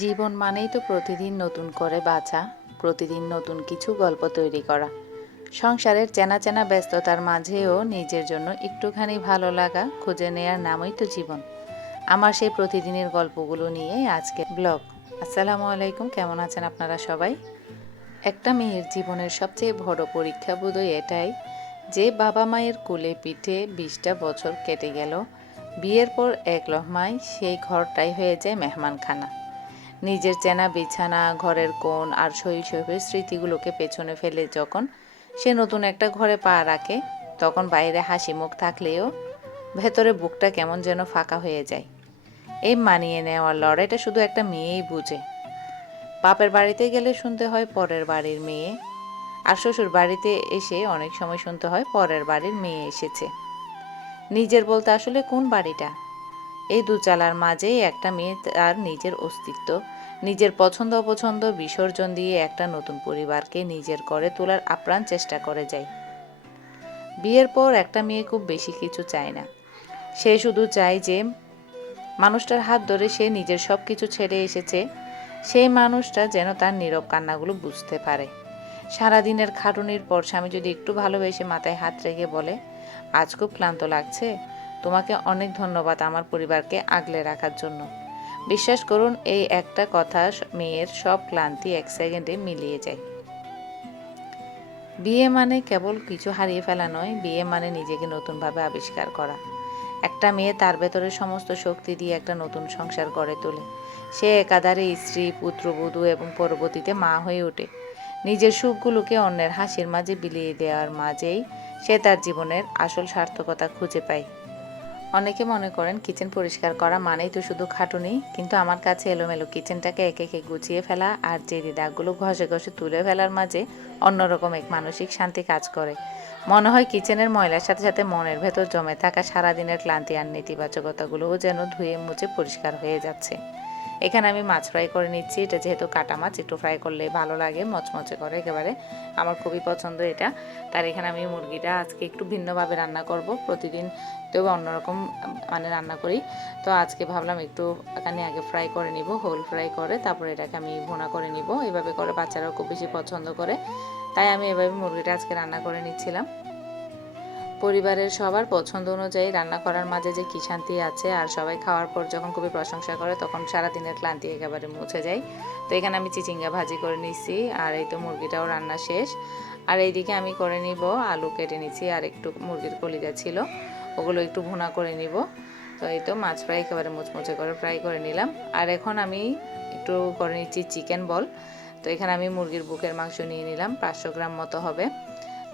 জীবন মানেই তো প্রতিদিন নতুন করে বাঁচা, প্রতিদিন নতুন কিছু গল্প তৈরি করা। সংসারের চেনা চেনা ব্যস্ততার মাঝেও নিজের জন্য একটুখানি ভালো লাগা খুঁজে নেয়ার নামই তো জীবন। আমার সেই প্রতিদিনের গল্পগুলো নিয়েই আজকের ব্লগ। আসসালামু আলাইকুম, কেমন আছেন আপনারা সবাই? একটা মেয়ের জীবনের সবচেয়ে বড় পরীক্ষা বোধহয় এটাই যে বাবা মায়ের কোলে পিঠে 20টা বছর কেটে গেল, বিয়ের পর এক লহমায় সেই ঘরটাই হয়ে যায় মেহমানখানা। নিজের চেনা বিছানা, ঘরের কোণ আর শৈশবের স্মৃতিগুলোকে পেছনে ফেলে যখন সে নতুন একটা ঘরে পা রাখে, তখন বাইরে হাসি মুখ থাকলেও ভেতরে বুকটা কেমন যেন ফাঁকা হয়ে যায়। এই মানিয়ে নেওয়ার লড়াইটা শুধু একটা মেয়েই বুঝে। বাপের বাড়িতে গেলে শুনতে হয় পরের বাড়ির মেয়ে, আর শ্বশুর বাড়িতে এসে অনেক সময় শুনতে হয় পরের বাড়ির মেয়ে এসেছে। নিজের বলতে আসলে কোন বাড়িটা? এই দুচালার মাঝেই একটা মেয়ে তার নিজের অস্তিত্ব, নিজের পছন্দ অপছন্দ বিসর্জন দিয়ে একটা নতুন পরিবারকে নিজের করে তোলার আপ্রাণ চেষ্টা করে যায়। বিয়ের পর একটা মেয়ে খুব বেশি কিছু চায় না। সে শুধু চায় যে মানুষটার হাত ধরে সে নিজের সব কিছু ছেড়ে এসেছে, সেই মানুষটা যেন তার নীরব কান্নাগুলো বুঝতে পারে। সারাদিনের খাটুনির পর স্বামী যদি একটু ভালোবেসে মাথায় হাত রেখে বলে, আজ খুব ক্লান্ত লাগছে, তোমাকে অনেক ধন্যবাদ আমার পরিবারকে আগলে রাখার জন্য। বিশ্বাস করুন, এই একটা কথা মেয়ের সব ক্লান্তি এক সেকেন্ডে মিলিয়ে যায়। বিয়ে মানে কেবল কিছু হারিয়ে ফেলা নয়, বিয়ে মানে নিজেকে নতুনভাবে আবিষ্কার করা। একটা মেয়ে তার ভেতরে সমস্ত শক্তি দিয়ে একটা নতুন সংসার গড়ে তোলে। সে একাধারে স্ত্রী, পুত্রবধূ এবং পরবর্তীতে মা হয়ে ওঠে। নিজের সুখগুলোকে অন্যের হাসির মাঝে বিলিয়ে দেওয়ার মাঝেই সে তার জীবনের আসল সার্থকতা খুঁজে পায়। অনেকে মনে করেন কিচেন পরিষ্কার করা মানেই তো শুধু খাটুনি, কিন্তু আমার কাছে এলোমেলো কিচেনটাকে একে একে গুছিয়ে ফেলা আর চেরি দাগগুলো ঘষে ঘষে তুলে ফেলার মাঝে অন্যরকম এক মানসিক শান্তি কাজ করে। মনে হয় কিচেনের ময়লার সাথে সাথে মনের ভেতর জমে থাকা সারাদিনের ক্লান্তি আর নেতিবাচকতাগুলোও যেন ধুয়ে মুছে পরিষ্কার হয়ে যাচ্ছে। এখানে আমি মাছ ফ্রাই করে নিচ্ছি। এটা যেহেতু কাটা মাছ, একটু ফ্রাই করলে ভালো লাগে, মচমচে করে একেবারে। আমার খুবই পছন্দ এটা। তার এখানে আমি মুরগিটা আজকে একটু ভিন্নভাবে রান্না করব। প্রতিদিন তো অন্যরকম মানে রান্না করি। তো আজকে ভাবলাম একটু এখানে আগে ফ্রাই করে নিব, হোল ফ্রাই করে তারপরে এটাকে আমি ভুনা করে নিব। এভাবে করে বাচ্চারাও খুব বেশি পছন্দ করে, তাই আমি এভাবে মুরগিটা আজকে রান্না করে নিচ্ছিলাম। পরিবারের সবার পছন্দ অনুযায়ী রান্না করার মাঝে যে কী শান্তি আছে, আর সবাই খাওয়ার পর যখন খুবই প্রশংসা করে তখন সারাদিনের ক্লান্তি একেবারে মুছে যায়। তো এখানে আমি চিচিঙ্গা ভাজি করে নিচ্ছি, আর এই তো মুরগিটাও রান্না শেষ। আর এইদিকে আমি করে নিব আলু কেটে নিচ্ছি, আর একটু মুরগির কলিজা ছিল, ওগুলো একটু ভুনা করে নিব। তো এই তো মাছ ফ্রাই একেবারে মুচমুচে করে ফ্রাই করে নিলাম। আর এখন আমি একটু করে নিচ্ছি চিকেন বল। তো এখানে আমি মুরগির বুকের মাংস নিয়ে নিলাম, 500 গ্রাম মতো হবে।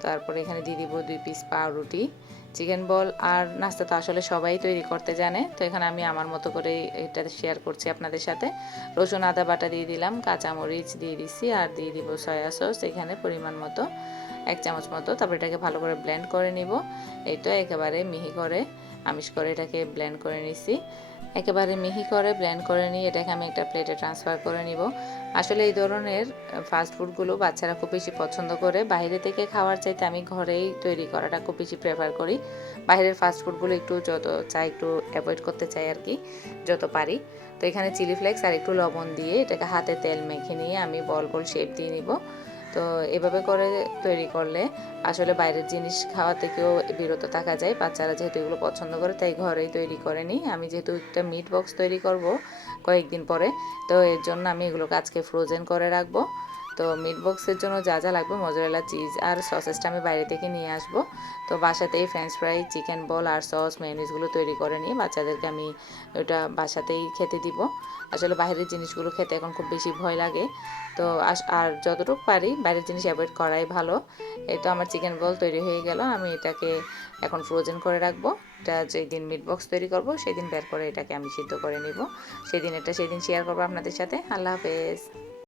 তারপরে এখানে দিয়ে দিব 2 পিস পাউরুটি। চিকেন বল আর নাস্তা তো আসলে সবাই তৈরি করতে জানে, তো এখানে আমি আমার মতো করে এটা শেয়ার করছি আপনাদের সাথে। রসুন আদা বাটা দিয়ে দিলাম, কাঁচামরিচ দিয়ে দিচ্ছি, আর দিয়ে দিব সয়া সস এখানে পরিমাণ মতো 1 চামচ মতো। তারপর এটাকে ভালো করে ব্লেন্ড করে নিব। এই তো একেবারে মিহি করে আমিষ করে এটাকে ব্লেন্ড করে নিচ্ছি। একেবারে মিহি করে ব্লেন্ড করে নিয়ে এটাকে আমি একটা প্লেটে ট্রান্সফার করে নিব। আসলে এই ধরনের ফাস্ট ফুডগুলো বাচ্চারা খুব বেশি পছন্দ করে। বাইরে থেকে খাওয়ার চাইতে আমি ঘরেই তৈরি করাটা খুব বেশি প্রেফার করি। বাইরের ফাস্ট ফুডগুলো একটু যত চাই একটু অ্যাভয়েড করতে চাই আর কি, যত পারি। তো এখানে চিলি ফ্লেক্স আর একটু লবণ দিয়ে এটাকে হাতে তেল মেখে নিয়ে আমি বল বল শেপ দিয়ে নিব। তো এভাবে করে তৈরি করলে আসলে বাইরের জিনিস খাওয়া থেকেও বিরত থাকা যায়। বাচ্চারা যেহেতু এগুলো পছন্দ করে তাই ঘরেই তৈরি করে নিই। আমি যেহেতু একটা মিট বক্স তৈরি করব কয়েকদিন পরে, তো এর জন্য আমি এগুলোকে আজকে ফ্রোজেন করে রাখবো। তো মিট বক্সের জন্য যা যা লাগবে, মজরেলা চিজ আর সসেসটা আমি বাইরে থেকে নিয়ে আসব। তো বাসাতেই ফ্রেঞ্চ ফ্রাই, চিকেন বল আর সস মেয়োনিজগুলো তৈরি করে নিয়ে বাচ্চাদেরকে আমি ওটা বাসাতেই খেতে দিব। আসলে বাইরের জিনিসগুলো খেতে এখন খুব বেশি ভয় লাগে। তো আর যতটুকু পারি বাইরের জিনিস অ্যাভয়েড করাই ভালো। এই তো আমার চিকেন বল তৈরি হয়ে গেল। আমি এটাকে এখন ফ্রোজেন করে রাখবো। এটা যেদিন মিট বক্স তৈরি করব সেদিন বের করে এটাকে আমি সিদ্ধ করে নিব। সেদিন শেয়ার করবো আপনাদের সাথে। আল্লাহ হাফেজ।